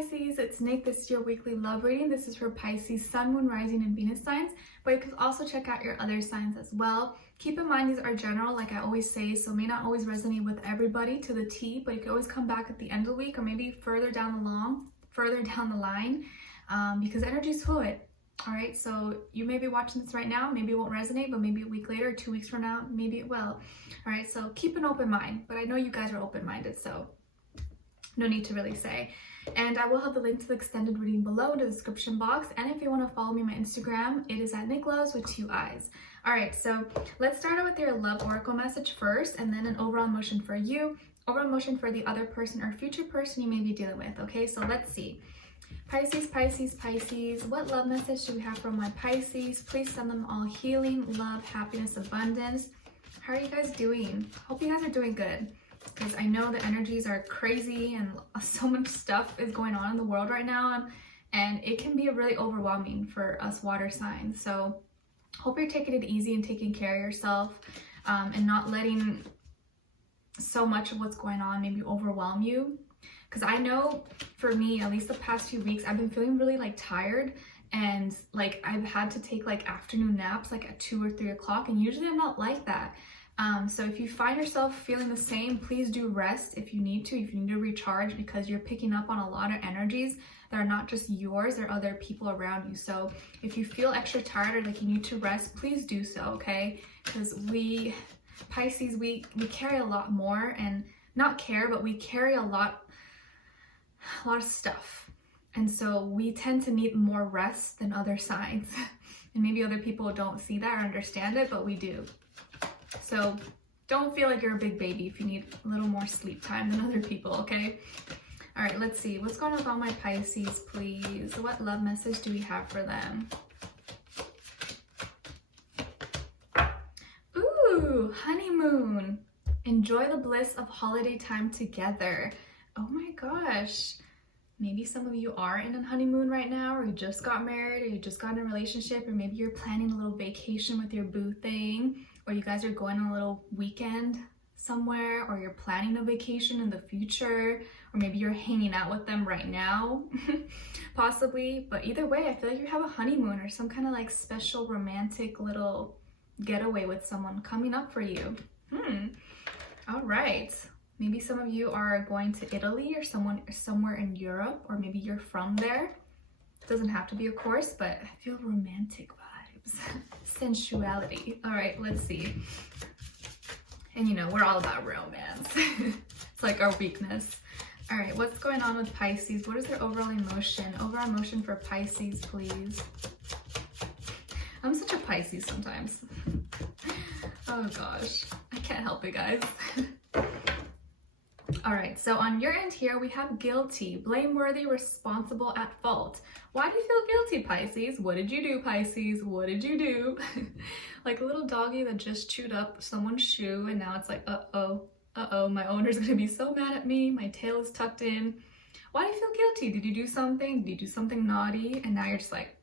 Pisces, it's Nick. This is your weekly love reading. This is for Pisces, Sun, Moon, Rising, and Venus signs, but you can also check out your other signs as well. Keep in mind these are general, like I always say, so may not always resonate with everybody to the T, but you can always come back at the end of the week or maybe further down the line, because energy is fluid. All right, so you may be watching this right now, maybe it won't resonate, but maybe a week later, 2 weeks from now, maybe it will. All right, so keep an open mind, but I know you guys are open-minded, so no need to really say. And I will have the link to the extended reading below in the description box. And if you want to follow me on my Instagram, it is at Nicloves with 2 eyes. All right, so let's start out with your love oracle message first, and then an overall emotion for you, overall emotion for the other person or future person you may be dealing with. Okay, so let's see. Pisces, Pisces, Pisces, what love message do we have from my Pisces? Please send them all healing, love, happiness, abundance. How are you guys doing? Hope you guys are doing good, because I know the energies are crazy and so much stuff is going on in the world right now, and it can be really overwhelming for us water signs. So hope you're taking it easy and taking care of yourself, and not letting so much of what's going on maybe overwhelm you. Because I know for me, at least the past few weeks, I've been feeling really like tired, and like I've had to take like afternoon naps like at 2 or 3 o'clock, and usually I'm not like that. So if you find yourself feeling the same, please do rest if you need to recharge, because you're picking up on a lot of energies that are not just yours, there are other people around you. So if you feel extra tired or like you need to rest, please do so, okay? Because we, Pisces, we carry a lot more, and not care, but we carry a lot of stuff. And so we tend to need more rest than other signs. And maybe other people don't see that or understand it, but we do. So don't feel like you're a big baby if you need a little more sleep time than other people, okay? All right, let's see. What's going on with my Pisces, please? What love message do we have for them? Ooh, honeymoon. Enjoy the bliss of holiday time together. Oh my gosh. Maybe some of you are in a honeymoon right now, or you just got married, or you just got in a relationship, or maybe you're planning a little vacation with your boo thing, or you guys are going on a little weekend somewhere, or you're planning a vacation in the future, or maybe you're hanging out with them right now, possibly. But either way, I feel like you have a honeymoon or some kind of like special romantic little getaway with someone coming up for you. All right. Maybe some of you are going to Italy or somewhere in Europe, or maybe you're from there. It doesn't have to be, of course, but I feel romantic vibes, sensuality. All right, let's see. And you know, we're all about romance. It's like our weakness. All right, what's going on with Pisces? What is their overall emotion? Overall emotion for Pisces, please. I'm such a Pisces sometimes. Oh gosh, I can't help it, guys. All right, so on your end here, we have guilty, blameworthy, responsible, at fault. Why do you feel guilty, Pisces? What did you do, Pisces? What did you do? Like a little doggy that just chewed up someone's shoe, and now it's like, uh-oh, my owner's gonna be so mad at me. My tail is tucked in. Why do you feel guilty? Did you do something? Did you do something naughty? And now you're just like,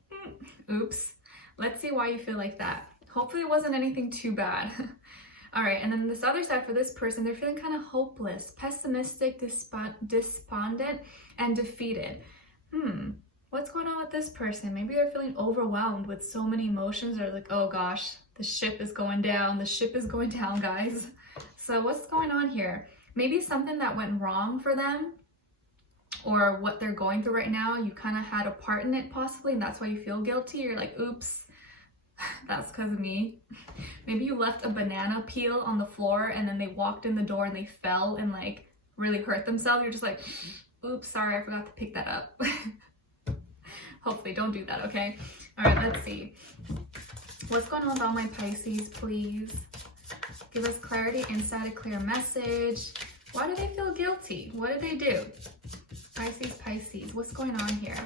oops. Let's see why you feel like that. Hopefully it wasn't anything too bad. All right, and then this other side for this person, they're feeling kind of hopeless, pessimistic, despondent, and defeated. What's going on with this person? Maybe they're feeling overwhelmed with so many emotions. They're like, oh gosh, the ship is going down. The ship is going down, guys. So what's going on here? Maybe something that went wrong for them, or what they're going through right now, you kind of had a part in it possibly, and that's why you feel guilty. You're like, oops. That's because of me. Maybe you left a banana peel on the floor, and then they walked in the door and they fell and like really hurt themselves. You're just like, oops, sorry, I forgot to pick that up. Hopefully don't do that, okay? All right, let's see. What's going on with all my Pisces, please? Give us clarity, insight, a clear message. Why do they feel guilty? What did they do? Pisces, Pisces, what's going on here?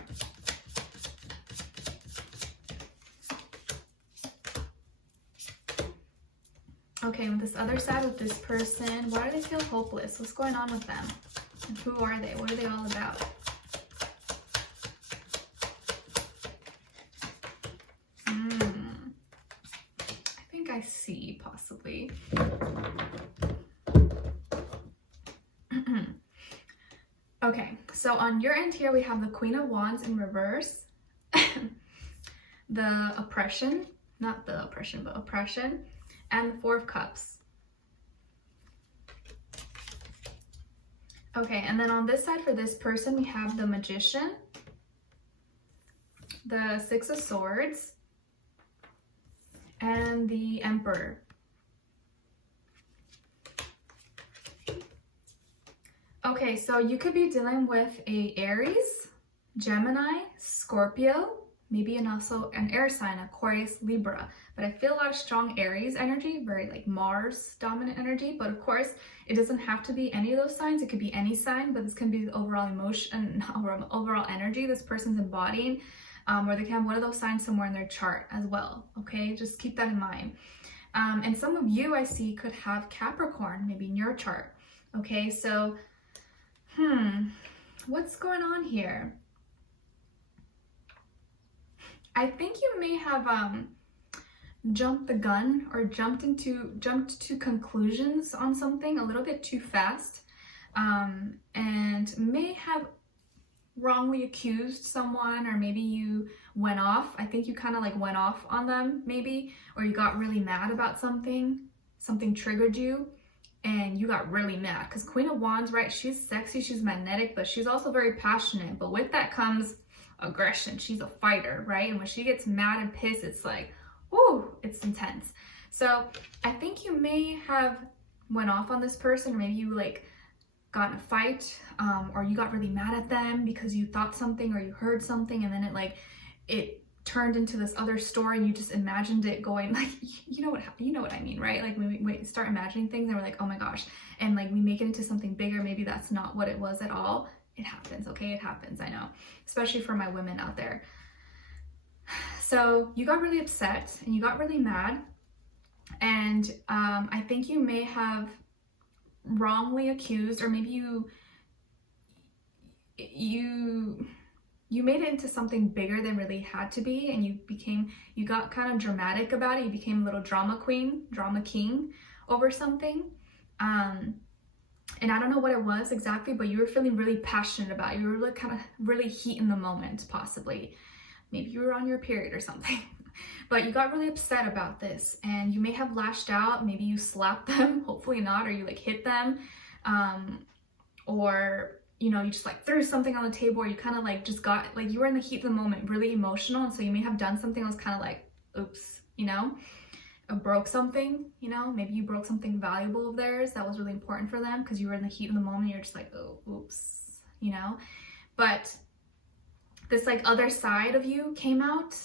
Okay, with this other side, with this person, why do they feel hopeless? What's going on with them? And who are they? What are they all about? I think I see, possibly. Okay, So on your end here, we have the Queen of Wands in reverse, the oppression, not the oppression, but oppression, and the Four of Cups. Okay, and then on this side for this person, we have the Magician, the Six of Swords, and the Emperor. Okay, so you could be dealing with a Aries, Gemini, Scorpio, maybe also an air sign, Aquarius, Libra. But I feel a lot of strong Aries energy, very like Mars dominant energy. But of course, it doesn't have to be any of those signs. It could be any sign, but this can be the overall emotion, overall energy this person's embodying. Or they can have one of those signs somewhere in their chart as well. Okay, just keep that in mind. And some of you I see could have Capricorn, maybe in your chart. Okay, so, what's going on here? I think you may have jumped the gun or jumped to conclusions on something a little bit too fast, and may have wrongly accused someone, or maybe you went off. I think you kind of like went off on them maybe, or you got really mad about something triggered you and you got really mad. Because Queen of Wands, right, she's sexy, she's magnetic, but she's also very passionate. But with that comes aggression. She's a fighter, right? And when she gets mad and pissed, it's like, ooh, it's intense. So I think you may have went off on this person, or maybe you like got in a fight, or you got really mad at them because you thought something or you heard something, and then it turned into this other story, and you just imagined it going like, you know what I mean, right? Like when we start imagining things and we're like, oh my gosh, and like we make it into something bigger. Maybe that's not what it was at all. It happens, okay? It happens, I know, especially for my women out there. So you got really upset and you got really mad, and I think you may have wrongly accused, or maybe you made it into something bigger than really had to be, and you got kind of dramatic about it. You became a little drama queen, drama king over something. And I don't know what it was exactly, but you were feeling really passionate about it. You were like kind of really heat in the moment, possibly. Maybe you were on your period or something. But you got really upset about this, and you may have lashed out. Maybe you slapped them, hopefully not, or you like hit them. Or, you know, you just like threw something on the table, or you kind of like just got, like you were in the heat of the moment, really emotional. And so you may have done something that was kind of like, oops, you know, or broke something, you know, maybe you broke something valuable of theirs that was really important for them because you were in the heat of the moment. You're just like, oh, oops, you know. But this like other side of you came out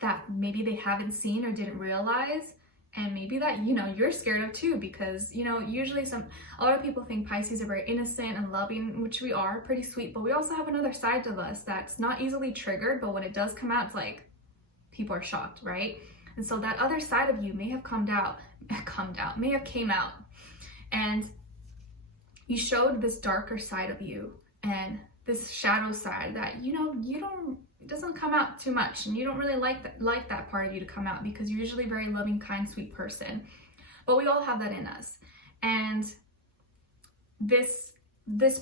that maybe they haven't seen or didn't realize, and maybe that, you know, you're scared of too, because, you know, usually a lot of people think Pisces are very innocent and loving, which we are, pretty sweet, but we also have another side of us that's not easily triggered, but when it does come out, it's like people are shocked, right? And so that other side of you may have came out, and you showed this darker side of you and this shadow side that, you know, it doesn't come out too much, and you don't really like that part of you to come out, because you're usually a very loving, kind, sweet person. But we all have that in us. And this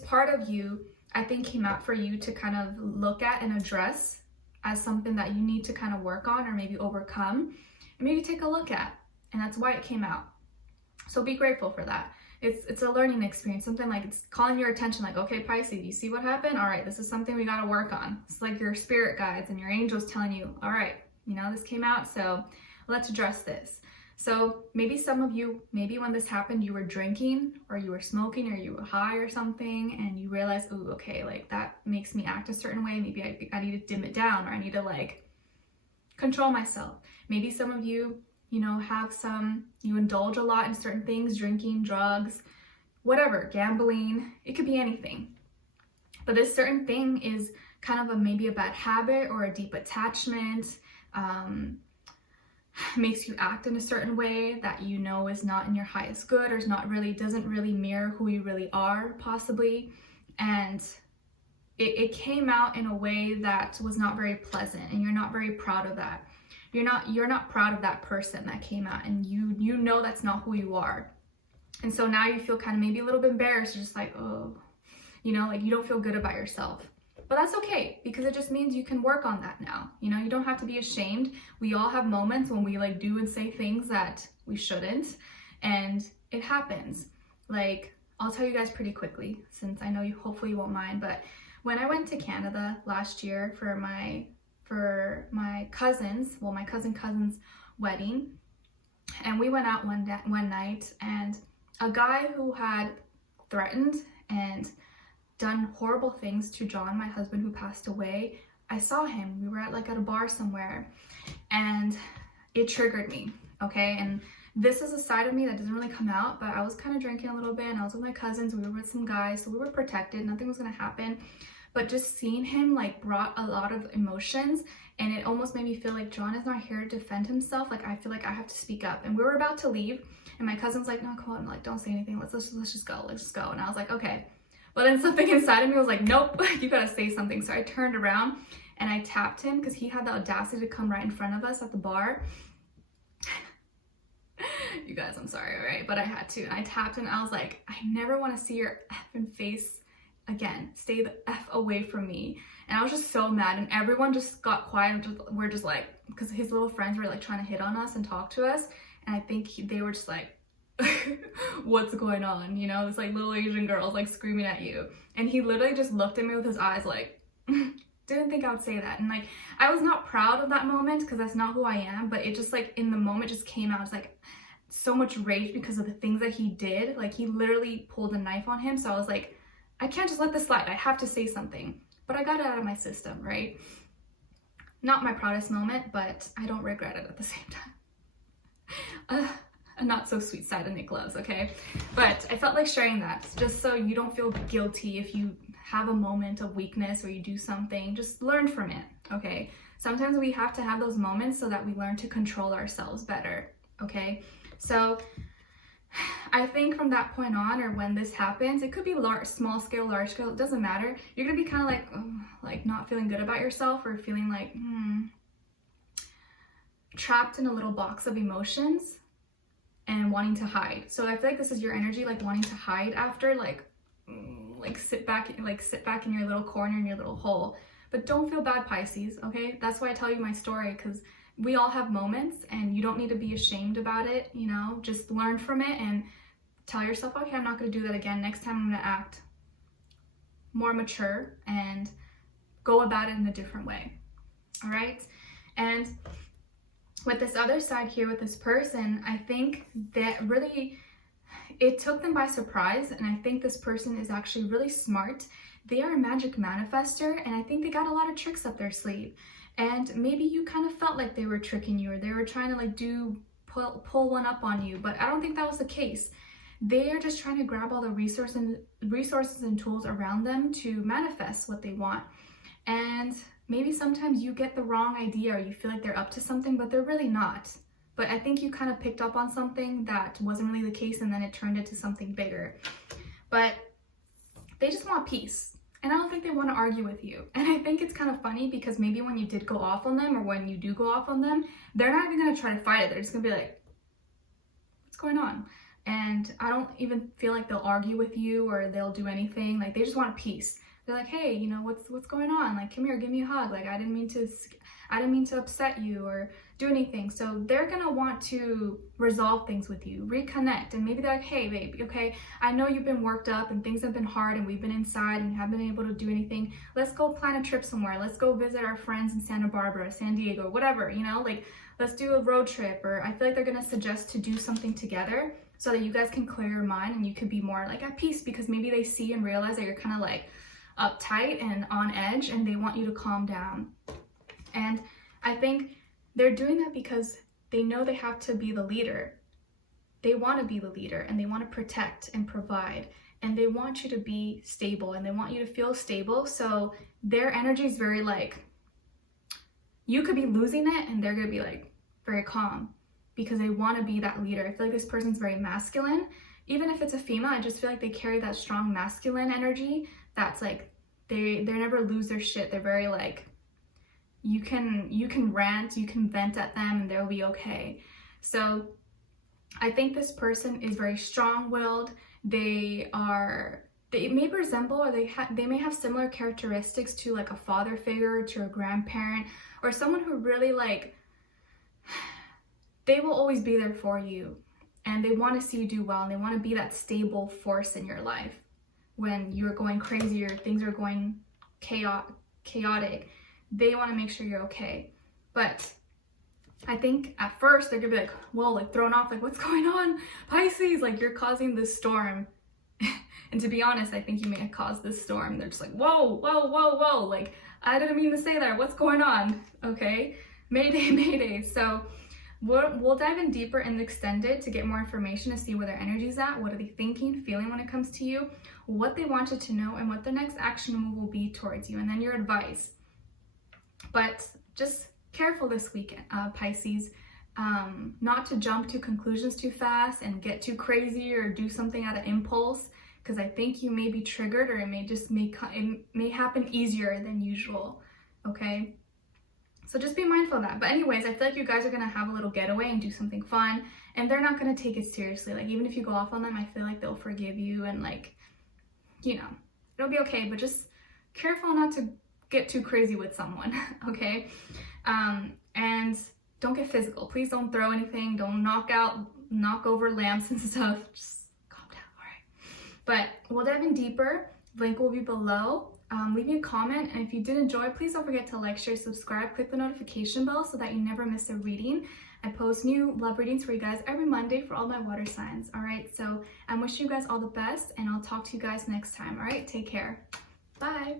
part of you, I think, came out for you to kind of look at and address as something that you need to kind of work on, or maybe overcome, and maybe take a look at. And that's why it came out. So be grateful for that. It's a learning experience, something like it's calling your attention, like, okay, Pisces, you see what happened? All right, this is something we got to work on. It's like your spirit guides and your angels telling you, all right, you know, this came out, so let's address this. So maybe some of you, maybe when this happened, you were drinking, or you were smoking, or you were high or something, and you realized, oh, okay, like that makes me act a certain way. Maybe I need to dim it down, or I need to like control myself. Maybe some of you, you know, you indulge a lot in certain things, drinking, drugs, whatever, gambling, it could be anything. But this certain thing is kind of maybe a bad habit or a deep attachment, makes you act in a certain way that you know is not in your highest good, or doesn't really mirror who you really are, possibly. And it came out in a way that was not very pleasant, and you're not very proud of that. You're not proud of that person that came out, and you know that's not who you are. And so now you feel kind of maybe a little bit embarrassed. You're just like, oh, you know, like you don't feel good about yourself. But that's okay, because it just means you can work on that now. You know, you don't have to be ashamed. We all have moments when we like do and say things that we shouldn't, and it happens. Like, I'll tell you guys pretty quickly, since I know you hopefully you won't mind, but when I went to Canada last year for my cousin's, well, my cousin's wedding, and we went out one night, and a guy who had threatened and done horrible things to John, my husband, who passed away, I saw him. We were at a bar somewhere, and it triggered me, okay? And this is a side of me that doesn't really come out, but I was kind of drinking a little bit, and I was with my cousins, we were with some guys, so we were protected, nothing was gonna happen. But just seeing him like brought a lot of emotions, and it almost made me feel like John is not here to defend himself. Like, I feel like I have to speak up. And we were about to leave, and my cousin's like, no, come on, like, don't say anything, let's just go, let's just go. And I was like, okay. But then something inside of me was like, nope, you gotta say something. So I turned around and I tapped him, because he had the audacity to come right in front of us at the bar. You guys, I'm sorry, all right? But I had to. And I tapped him, and I was like, I never want to see your effing face again. Stay the F away from me. And I was just so mad, and everyone just got quiet, and we're just like, because his little friends were like trying to hit on us and talk to us, and I think they were just like, what's going on, you know, this like little Asian girls like screaming at you. And he literally just looked at me with his eyes like, didn't think I would say that. And like, I was not proud of that moment, because that's not who I am, but it just like in the moment just came out. It's like so much rage because of the things that he did. Like, he literally pulled a knife on him, so I was like, I can't just let this slide, I have to say something. But I got it out of my system, right? Not my proudest moment, but I don't regret it at the same time. A not so sweet side of Nicloves, okay? But I felt like sharing that, just so you don't feel guilty if you have a moment of weakness or you do something. Just learn from it, okay? Sometimes we have to have those moments so that we learn to control ourselves better, okay? So I think from that point on, or when this happens, it could be small scale, large scale, it doesn't matter. You're gonna be kind of like not feeling good about yourself, or feeling like trapped in a little box of emotions and wanting to hide. So I feel like this is your energy, like wanting to hide after, like sit back in your little corner, in your little hole. But don't feel bad, Pisces, okay? That's why I tell you my story, because we all have moments, and you don't need to be ashamed about it, you know? Just learn from it and tell yourself, okay, I'm not gonna do that again. Next time I'm gonna act more mature and go about it in a different way, all right? And with this other side here, with this person, I think that really, it took them by surprise, and I think this person is actually really smart. They are a magic manifester, and I think they got a lot of tricks up their sleeve. And maybe you kind of felt like they were tricking you, or they were trying to like pull one up on you, but I don't think that was the case. They are just trying to grab all the resources and tools around them to manifest what they want. And maybe sometimes you get the wrong idea, or you feel like they're up to something, but they're really not. But I think you kind of picked up on something that wasn't really the case, and then it turned into something bigger. But they just want peace. And I don't think they want to argue with you. And I think it's kind of funny, because maybe when you did go off on them, or when you do go off on them, they're not even going to try to fight it. They're just going to be like, what's going on? And I don't even feel like they'll argue with you, or they'll do anything. Like, they just want peace. They're like, hey, you know, what's going on? Like, come here, give me a hug. Like, I didn't mean to upset you or do anything. So they're gonna want to resolve things with you, reconnect. And maybe they're like, hey babe, okay, I know you've been worked up and things have been hard, and we've been inside and haven't been able to do anything. Let's go plan a trip somewhere. Let's go visit our friends in Santa Barbara, San Diego, whatever, you know, like, let's do a road trip. Or I feel like they're gonna suggest to do something together, so that you guys can clear your mind and you could be more like at peace, because maybe they see and realize that you're kind of like uptight and on edge, and they want you to calm down. And I think they're doing that because they know they have to be the leader. They want to be the leader, and they want to protect and provide, and they want you to be stable, and they want you to feel stable. So their energy is very like, you could be losing it and they're gonna be like very calm, because they want to be that leader. I feel like this person's very masculine. Even if it's a female, I just feel like they carry that strong masculine energy that's like, they never lose their shit. They're very like, you can rant, you can vent at them, and they'll be okay. So I think this person is very strong-willed. They are they may resemble, or they may have similar characteristics to like a father figure, to a grandparent, or someone who really like, they will always be there for you, and they want to see you do well, and they want to be that stable force in your life when you're going crazy or things are going chaotic. They want to make sure you're okay. But I think at first they're gonna be like, whoa, like thrown off, like what's going on, Pisces, like you're causing this storm. And to be honest, I think you may have caused this storm. They're just like, whoa, whoa, whoa, whoa, like I didn't mean to say that, what's going on? Okay, mayday, mayday. So we'll dive in deeper and extend it to get more information, to see where their energy's at, what are they thinking, feeling when it comes to you, what they wanted to know, and what the next action move will be towards you, and then your advice. But just careful this week, Pisces, not to jump to conclusions too fast and get too crazy or do something out of impulse, because I think you may be triggered, or it may happen easier than usual, okay? So just be mindful of that. But anyways, I feel like you guys are gonna have a little getaway and do something fun, and they're not gonna take it seriously. Like even if you go off on them, I feel like they'll forgive you, and like, you know, it'll be okay, but just careful not to get too crazy with someone, okay? And don't get physical. Please don't throw anything. Don't knock over lamps and stuff. Just calm down, all right? But we'll dive in deeper. Link will be below. Leave me a comment, and if you did enjoy, please don't forget to like, share, subscribe, click the notification bell so that you never miss a reading. I post new love readings for you guys every Monday for all my water signs, all right? So I'm wishing you guys all the best, and I'll talk to you guys next time, all right? Take care. Bye.